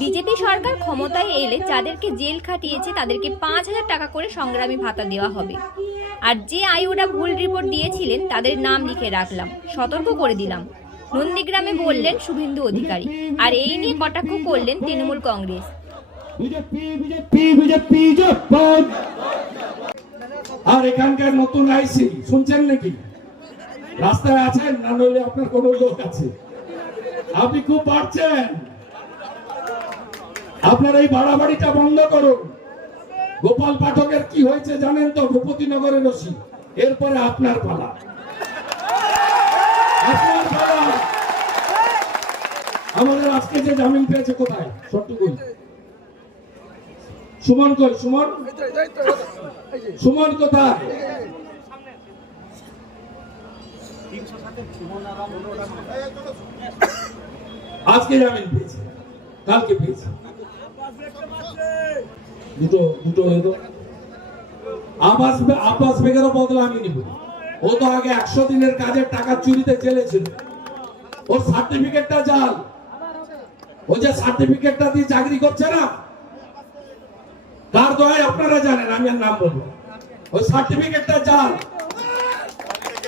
BJP সরকার ক্ষমতায় এলে যাদেরকে জেল খাটিয়েছে তাদেরকে 5,000 টাকা করে সংগ্রামী ভাতা দেওয়া হবে। আর যে আইওরা ভুল রিপোর্ট দিয়েছিলেন তাদের নাম লিখে রাখলাম, সতর্ক করে দিলাম, নন্দীগ্রামে বললেন শুভেন্দু অধিকারী। আর এই নিয়ে কটাক্ষ করলেন তৃণমূল কংগ্রেস। আর এখানকার নতুন আইসি শুনছেন নাকি? রাস্তায় আছেন না নইলে আপনার কোন লোক আছে? আপনি খুব বাড়ছেন, আপনার এই বাড়াবাড়িটা বন্ধ করুন। গোপাল পাঠকের কি হয়েছে জানেন তো? ভূপতিনগরের রশি। এরপরে আপনার পালা, আপনার পালা। আমাদের আজকে যে জামিন পেয়েছে কোথায়? সট্টুকুল সুমন কই? সুমন, সুমন কোথায়? আজকে জামিন পেয়েছে, কালকে পেয়েছে। দুটো দুটো হলো। আব্বাস বেগেরও বদলা আমি নিব। ও তো আগে 100 দিনের কাজের টাকা চুরিতে জেলে ছিল। ওর সার্টিফিকেটটা জাল। ও যে সার্টিফিকেটটা দিয়ে চাকরি করছে না, তার দোহাই আপনারা জানেন, আমি আর নাম বলবো। ওই সার্টিফিকেটটা জাল।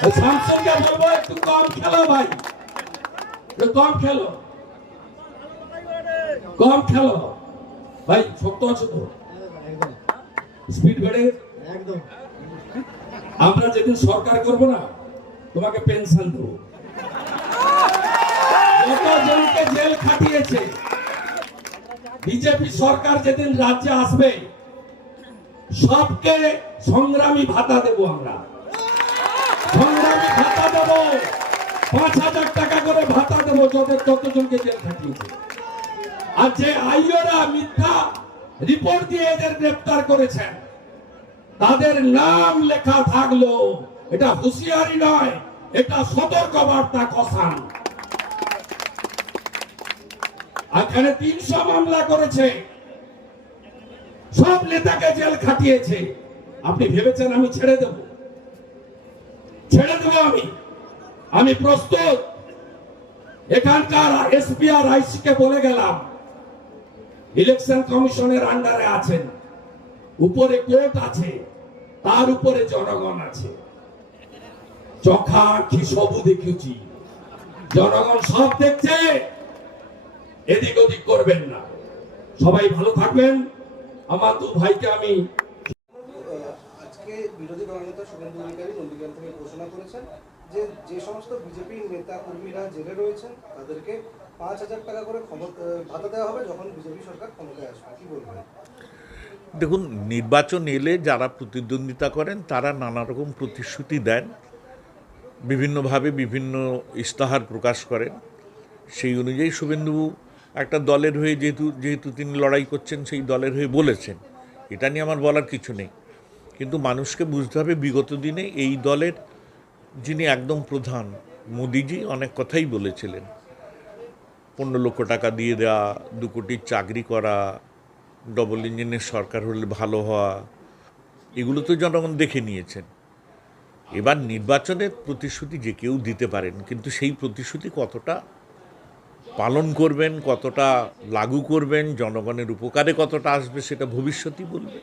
ওই স্যামসংকে বলবো একটু কম খেলো ভাই, কম খেলো, কম খেলো ভাই। শক্ত আছে তো, স্পিড বেড়ে একদম। আমরা যেদিন সরকার করব না, তোমাকে পেনশন দেবো। যতজনকে জেল খাটিয়েছে বিজেপি সরকার যেদিন রাজ্যে আসবে, সবকে সংগ্রামী ভাতা দেব। আমরা সংগ্রামী ভাতা দেব, 5,000 টাকা করে ভাতা দেব যতজনকে জেল খাটিয়েছে। আর যে আইওরা মিথ্যা রিপোর্ট দিয়ে এদের গ্রেফতার করেছেন, তাদের নাম লেখা থাকলো। এটা হুঁশিয়ারি নয়, এটা সতর্ক বার্তা কসান। এখানে 300 মামলা করেছে, সব নেতাকে জেল খাটিয়েছে। আপনি ভেবেছেন আমি ছেড়ে দেব? ছেড়ে দেব আমি প্রস্তুত। এখানকার এসপি আর আইসি কে বলে গেলাম, ইলেকশন কমিশনের আন্ডারে আছেন, উপরে কোর্ট আছে, তার উপরে জনগণ আছে। চোখা কি সবু দেখেছি, জনগণ সব দেখছে, এদিক ওদিক করবেন না। সবাই ভালো থাকবেন। আমার দু ভাইকে আমি আজকে বিরোধী দলনেতা শুভেন্দু অধিকারী নন্দীগ্রাম থেকে ঘোষণা করেছেন যে যে সমস্ত বিজেপি নেতা কর্মীরা জেলে রয়েছেন তাদেরকে 5,000 টাকা করে ভাতা দেওয়া হবে যখন বিজেপি সরকার ক্ষমতায় আসবে। কি বলবেন? দেখুন, নির্বাচন এলে যারা প্রতিদ্বন্দ্বিতা করেন তারা নানা রকম প্রতিশ্রুতি দেন, বিভিন্নভাবে বিভিন্ন ইশতেহার প্রকাশ করেন। সেই অনুযায়ী শুভেন্দু একটা দলের হয়ে যেহেতু তিনি লড়াই করছেন, সেই দলের হয়ে বলেছেন। এটা নিয়ে আমার বলার কিছু নেই। কিন্তু মানুষকে বুঝতে হবে, বিগত দিনে এই দলের যিনি একদম প্রধান মোদিজি অনেক কথাই বলেছিলেন। 15 লক্ষ টাকা দিয়ে দেওয়া, 2 কোটির চাকরি করা, ডবল ইঞ্জিনের সরকার হলে ভালো হওয়া, এগুলো তো জনগণ দেখে নিয়েছেন। এবার নির্বাচনের প্রতিশ্রুতি যে কেউ দিতে পারেন, কিন্তু সেই প্রতিশ্রুতি কতটা পালন করবেন, কতটা লাগু করবেন, জনগণের উপকারে কতটা আসবে, সেটা ভবিষ্যতই বলবে।